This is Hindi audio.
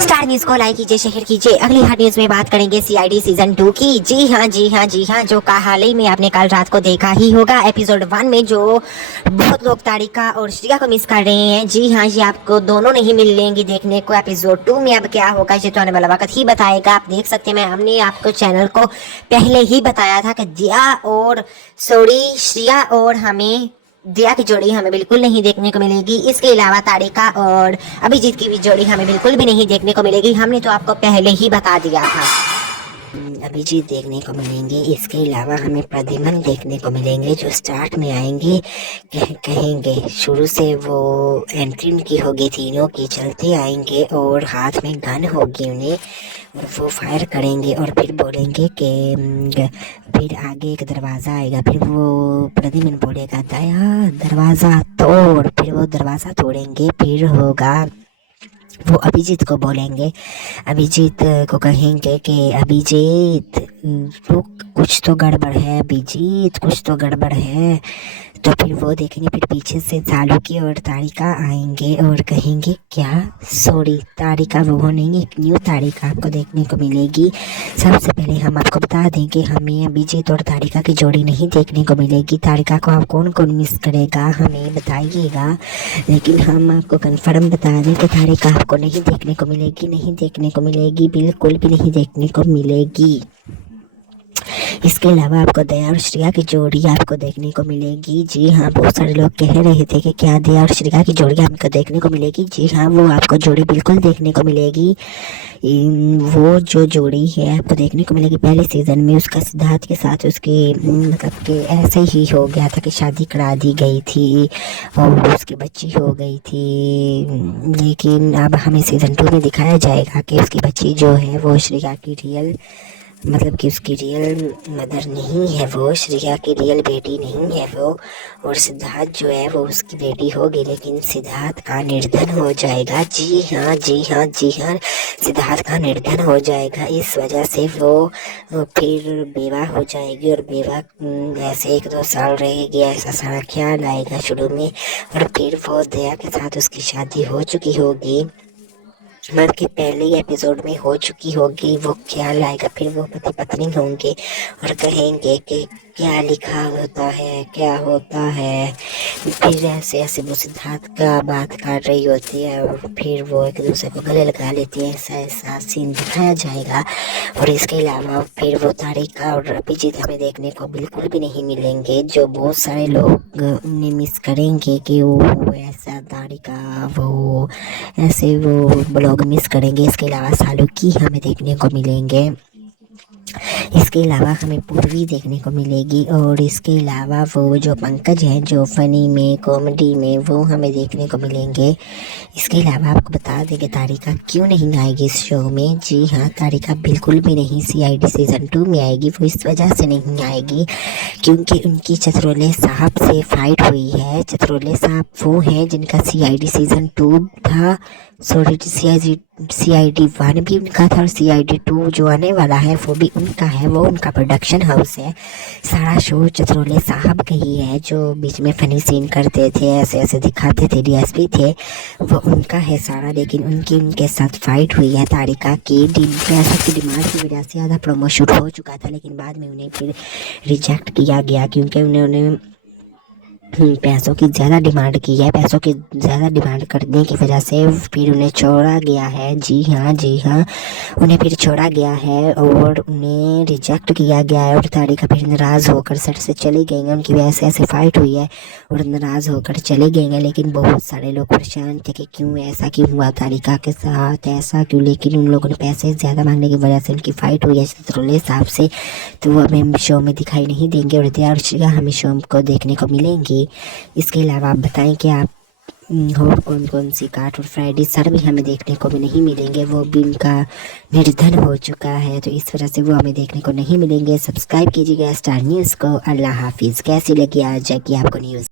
स्टार न्यूज को लाइक कीजिए, शेयर कीजिए। अगली हर न्यूज में बात करेंगे सीआईडी सीजन 2 की। जी हाँ, जो हाल ही में आपने कल रात को देखा ही होगा एपिसोड 1 में, जो बहुत लोग तारिका और श्रिया को मिस कर रहे हैं। जी हाँ, ये आपको दोनों नहीं मिलेंगी देखने को। एपिसोड 2 में अब क्या होगा ये तो आने वाला वक्त ही बताएगा। आप देख सकते हैं, हमने आपको चैनल को पहले ही बताया था कि श्रिया और हमें दिया की जोड़ी हमें बिल्कुल नहीं देखने को मिलेगी। इसके अलावा तारिका और अभिजीत की भी जोड़ी हमें बिल्कुल भी नहीं देखने को मिलेगी। हमने तो आपको पहले ही बता दिया था। अभिजीत देखने को मिलेंगे, इसके अलावा हमें प्रद्युम्न देखने को मिलेंगे, जो स्टार्ट में आएंगे। कहेंगे शुरू से वो एंट्री की होगी, तीनों की चलते आएंगे और हाथ में गन होगी उन्हें, और वो फायर करेंगे और फिर बोलेंगे कि फिर आगे एक दरवाज़ा आएगा। फिर वो प्रद्युम्न बोलेगा दया दरवाज़ा तोड़, फिर वो दरवाज़ा तोड़ेंगे। फिर होगा वो अभिजीत को बोलेंगे, अभिजीत को कहेंगे कि अभिजीत रुक, कुछ तो गड़बड़ है, अभिजीत कुछ तो गड़बड़ है। तो फिर वो देखेंगे, फिर पीछे से सालुकी और तारिका आएंगे और कहेंगे क्या, सॉरी तारिका वो नहीं, एक न्यू तारिका आपको देखने को मिलेगी। सबसे पहले हम आपको बता दें कि हमें अभिजीत और तारिका की जोड़ी नहीं देखने को मिलेगी। तारिका को आप कौन कौन मिस करेगा हमें बताइएगा, लेकिन हम आपको कंफर्म बता दें कि तारिका आपको नहीं देखने को मिलेगी, नहीं देखने को मिलेगी, बिल्कुल भी नहीं देखने को मिलेगी। इसके अलावा आपको दया और श्रिया की जोड़ी आपको देखने को मिलेगी। जी हाँ, बहुत सारे लोग कह रहे थे कि क्या दया और श्रिया की जोड़ी आपको देखने को मिलेगी। जी हाँ, वो आपको जोड़ी बिल्कुल देखने को मिलेगी। वो जो जोड़ी है आपको देखने को मिलेगी। पहले सीज़न में उसका सिद्धार्थ के साथ उसकी मतलब कि ऐसे ही हो गया था कि शादी करा दी गई थी और उसकी बच्ची हो गई थी, लेकिन अब हमें सीज़न 2 में दिखाया जाएगा कि उसकी बच्ची जो है वो श्रिया की रियल मतलब कि उसकी रियल मदर नहीं है, वो श्रिया की रियल बेटी नहीं है वो, और सिद्धार्थ जो है वो उसकी बेटी होगी, लेकिन सिद्धार्थ का निर्धन हो जाएगा। जी हाँ, सिद्धार्थ का निर्धन हो जाएगा। इस वजह से वो फिर बेवा हो जाएगी, और बेवा ऐसे 1-2 साल रहेगी, ऐसा सारा ख्याल आएगा शुरू में। और फिर वो दया के साथ उसकी शादी हो चुकी होगी, मतलब कि पहले ही एपिसोड में हो चुकी होगी। वो ख्याल आएगा, फिर वो पति पत्नी होंगे और कहेंगे कि क्या लिखा होता है, क्या होता है। फिर ऐसे वो सिद्धार्थ का बात कर रही होती है और फिर वो एक दूसरे को गले लगा लेती है, ऐसा सीन दिखाया जाएगा। और इसके अलावा फिर वो तारिका और अभिजीत हमें देखने को बिल्कुल भी नहीं मिलेंगे, जो बहुत सारे लोग उन्हें मिस करेंगे कि वो ऐसा तारिका वो ऐसे वो लोग मिस करेंगे। इसके अलावा सालुकी हमें देखने को मिलेंगे, इसके अलावा हमें पूर्वी देखने को मिलेगी, और इसके अलावा वो जो पंकज है जो फनी में कॉमेडी में वो हमें देखने को मिलेंगे। इसके अलावा आपको बता दें कि तारिका क्यों नहीं आएगी इस शो में। जी हाँ, तारिका बिल्कुल भी नहीं सीआईडी सीज़न 2 में आएगी। वो इस वजह से नहीं आएगी क्योंकि उनकी चतरोले साहब से फाइट हुई है। चतरोले साहब वो हैं जिनका सीआईडी सीज़न 2 था, सॉरी सीआईडी 1 भी उनका था, और सीआईडी 2 जो आने वाला है वो भी उनका है। वो उनका प्रोडक्शन हाउस है। सारा शो चतरोले साहब का ही है, जो बीच में फनी सीन करते थे, ऐसे दिखाते थे, डीएसपी थे, वो उनका है सारा। लेकिन उनके साथ फाइट हुई है तारिका की। ऐसा की डिमांड की वजह से आधा प्रोमो शूट हो चुका था, लेकिन बाद में उन्हें फिर रिजेक्ट किया गया क्योंकि उन्होंने पैसों की ज़्यादा डिमांड की है। पैसों की ज़्यादा डिमांड करने की वजह से फिर उन्हें छोड़ा गया है। जी हाँ, उन्हें फिर छोड़ा गया है और उन्हें रिजेक्ट किया गया है। और तारिका फिर नाराज़ होकर सेट से चली गई हैं। उनकी वजह से ऐसे फाइट हुई है और नाराज़ होकर चली गई हैं। लेकिन बहुत सारे लोग परेशान थे कि क्यों ऐसा क्यों हुआ तारिका के साथ, ऐसा क्यों। लेकिन उन लोगों ने पैसे ज़्यादा मांगने की वजह से उनकी फ़ाइट हुई है चतरोले साहब से, तो वो हमें शो में दिखाई नहीं देंगे। और दया और श्रिया हमें शो को देखने को मिलेंगी। इसके अलावा आप बताएं कि आप और कौन सी काट और फ्राइडे सर भी हमें देखने को भी नहीं मिलेंगे। वो भी उनका निर्धन हो चुका है, तो इस वजह से वो हमें देखने को नहीं मिलेंगे। सब्सक्राइब कीजिएगा स्टार न्यूज़ को। अल्लाह हाफिज़। कैसी लगी आज की आपको न्यूज़?